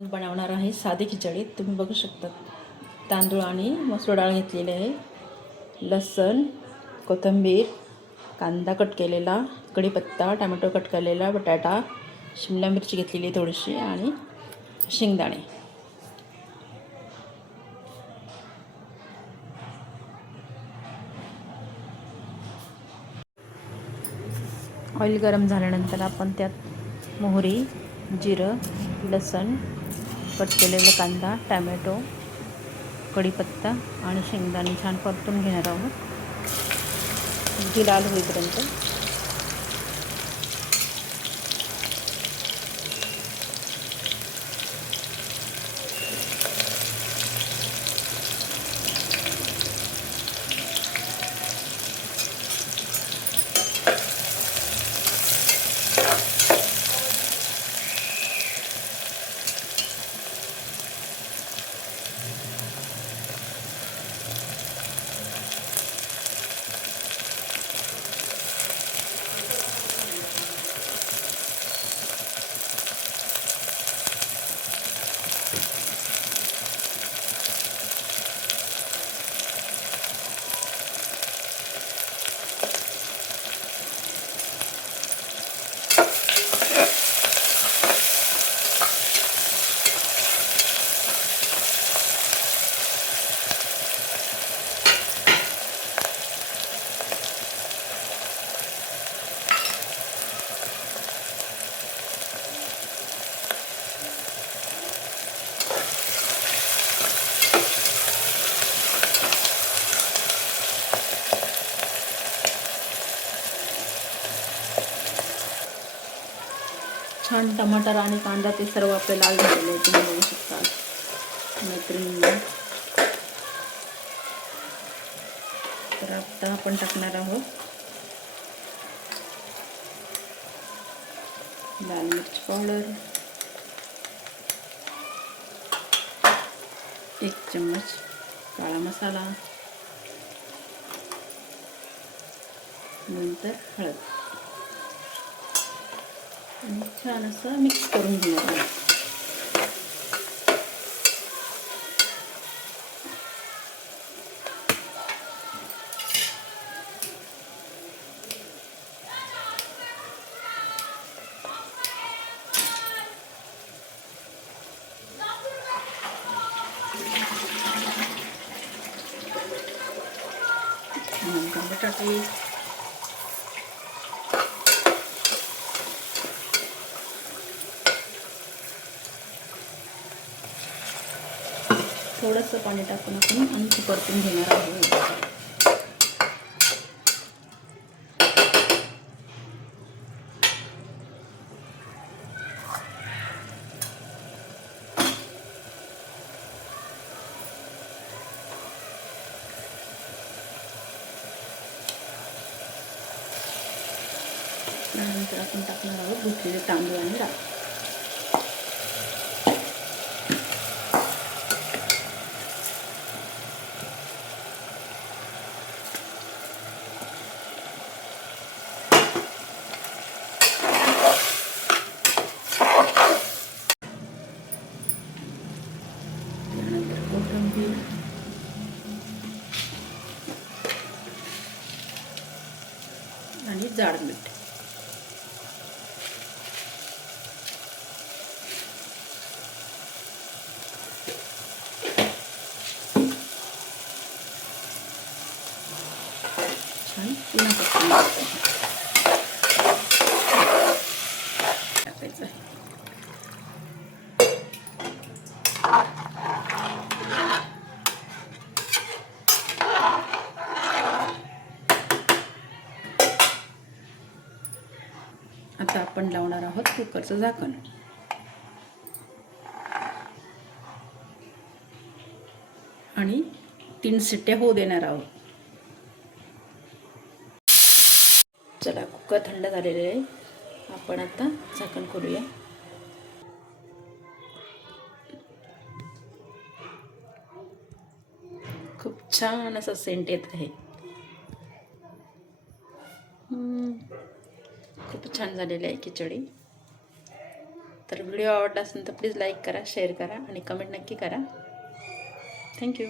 बनवणार आहे साधी खिचडी. तुम्ही बघू शकता तांदूळ आणि मसूर डाळ घेतलेली आहे. लसण कोथिंबीर कांदा कट केलेला कढीपत्ता टमॅटो कट केलेला बटाटा शिमला मिरची घेतलेली आहे थोडीशी आणि शेंगदाणे. ऑइल गरम झाल्यानंतर आपण त्यात मोहरी जिरं लसण कट केलेला कांदा टॅमॅटो कढीपत्ता आणि शेंगदाणे छान परतून घेणार आहोत. जी लाल होईपर्यंत. छान टमाटर आणि कांदा ते सर्व आपले लाल झालेले आहे तुम्ही बघू शकता. मैत्रिणींना. तर आता आपण टाकणार आहोत लाल मिरच पावडर एक चम्मच काळा मसाला नंतर हळद. छान असं मिक्स करून घेणार आहे थोडंसं पाणी टाकून आपण आणखी परतून घेणार आहोत. त्यानंतर आपण टाकणार आहोत धुतलेले तांदूळ आणि राख അടഞ്ഞിട്ട് Thank you. आपण लावणार आहोत कुकरचं झाकण. आणि तीन सिट्ट्या होऊ देणार आहोत. चला कुकर थंड झालेले आहे. आपण आता झाकण करूया खूप छान असा सेंट येत आहे. खूप छान झालेली आहे खिचडी. तर व्हिडिओ आवडला असेल तर प्लीज लाईक करा शेअर करा आणि कमेंट नक्की करा. थँक्यू.